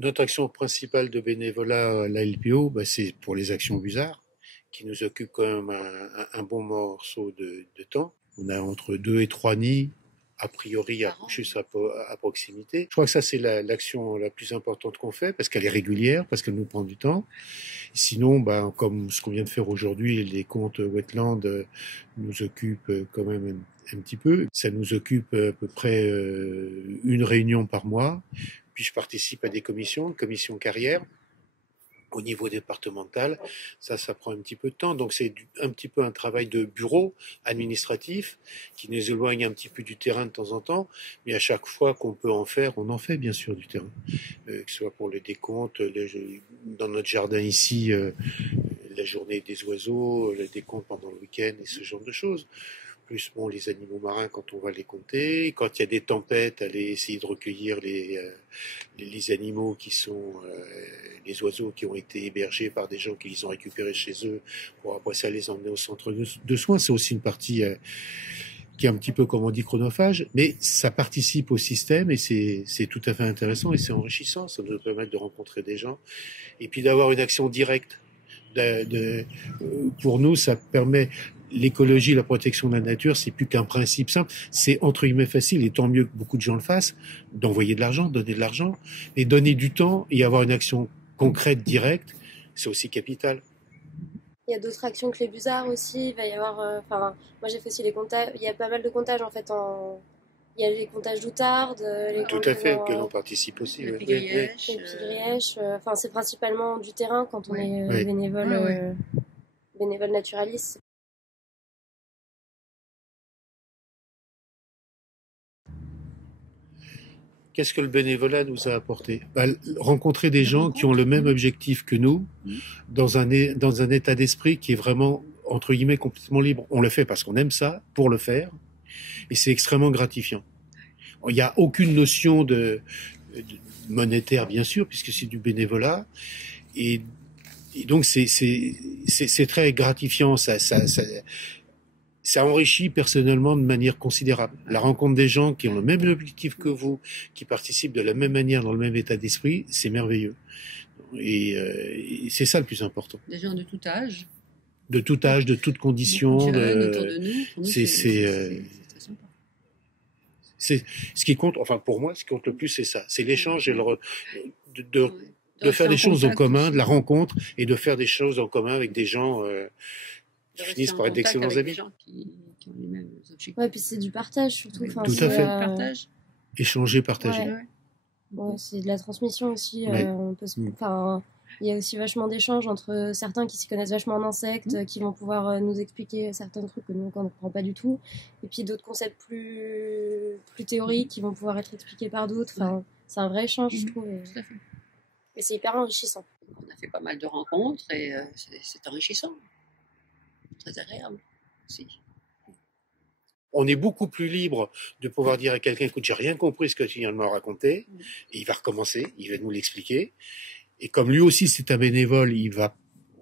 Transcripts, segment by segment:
Notre action principale de bénévolat à la LPO, c'est pour les actions Busard, qui nous occupent quand même un bon morceau de temps. On a entre 2 et 3 nids, a priori, juste à proximité. Je crois que ça, c'est l'action la plus importante qu'on fait, parce qu'elle est régulière, parce qu'elle nous prend du temps. Sinon, comme ce qu'on vient de faire aujourd'hui, les comptes wetland nous occupent quand même un petit peu. Ça nous occupe à peu près une réunion par mois. Puis je participe à des commissions carrière au niveau départemental. Ça prend un petit peu de temps. Donc c'est un petit peu un travail de bureau administratif qui nous éloigne un petit peu du terrain de temps en temps. Mais à chaque fois qu'on peut en faire, on en fait bien sûr du terrain. Que ce soit pour le décompte, dans notre jardin ici, la journée des oiseaux, le décompte pendant le week-end et ce genre de choses. Plus les animaux marins quand on va les compter, quand il y a des tempêtes, aller essayer de recueillir les animaux qui sont les oiseaux qui ont été hébergés par des gens qui les ont récupérés chez eux pour après ça les emmener au centre de soins. C'est aussi une partie qui est un petit peu, comme on dit, chronophage, mais ça participe au système et c'est tout à fait intéressant et c'est enrichissant. Ça nous permet de rencontrer des gens et puis d'avoir une action directe. Pour nous, ça permet l'écologie, la protection de la nature, c'est plus qu'un principe simple. C'est entre guillemets facile, et tant mieux que beaucoup de gens le fassent, d'envoyer de l'argent, donner de l'argent, et donner du temps et avoir une action concrète, directe, c'est aussi capital. Il y a d'autres actions que les busards aussi. Il va y avoir, moi j'ai fait aussi les comptages. Il y a pas mal de comptages en fait. Il y a les comptages d'outardes, les tout à fait, que l'on participe aussi. Les pigrièches. C'est principalement du terrain quand on est bénévole, bénévole naturaliste. Qu'est-ce que le bénévolat nous a apporté? Rencontrer des gens qui ont le même objectif que nous, dans un état d'esprit qui est vraiment, entre guillemets, complètement libre. On le fait parce qu'on aime ça, pour le faire, et c'est extrêmement gratifiant. Il n'y a aucune notion de monétaire, bien sûr, puisque c'est du bénévolat, et donc c'est très gratifiant. Ça enrichit personnellement de manière considérable. La rencontre des gens qui ont le même objectif que vous, qui participent de la même manière, dans le même état d'esprit, c'est merveilleux. Et c'est ça le plus important. Des gens de tout âge. De tout âge, de toutes conditions. Autour de nous. C'est ce qui compte. Enfin, pour moi, ce qui compte le plus, c'est ça. C'est l'échange et de faire des choses en commun, de la rencontre et de faire des choses en commun avec des gens. Finissent par être d'excellents amis. Qui ont les mêmes objectifs. Ouais, puis c'est du partage surtout. Tout à fait. Partage. Échanger, partager. Ouais, c'est de la transmission aussi. Il y a aussi vachement d'échanges entre certains qui s'y connaissent vachement en insectes, qui vont pouvoir nous expliquer certains trucs que nous on ne comprend pas du tout. Et puis d'autres concepts plus théoriques qui vont pouvoir être expliqués par d'autres. C'est un vrai échange, je trouve. Tout à fait. Et c'est hyper enrichissant. On a fait pas mal de rencontres et c'est enrichissant. Très agréable aussi. On est beaucoup plus libre de pouvoir dire à quelqu'un, écoute, j'ai rien compris ce que tu viens de me raconter, et il va recommencer, il va nous l'expliquer. Et comme lui aussi c'est un bénévole,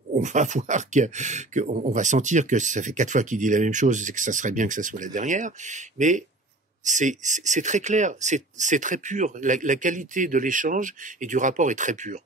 on va voir on va sentir que ça fait 4 fois qu'il dit la même chose, c'est que ça serait bien que ça soit la dernière. Mais c'est très clair, c'est très pur. La qualité de l'échange et du rapport est très pure.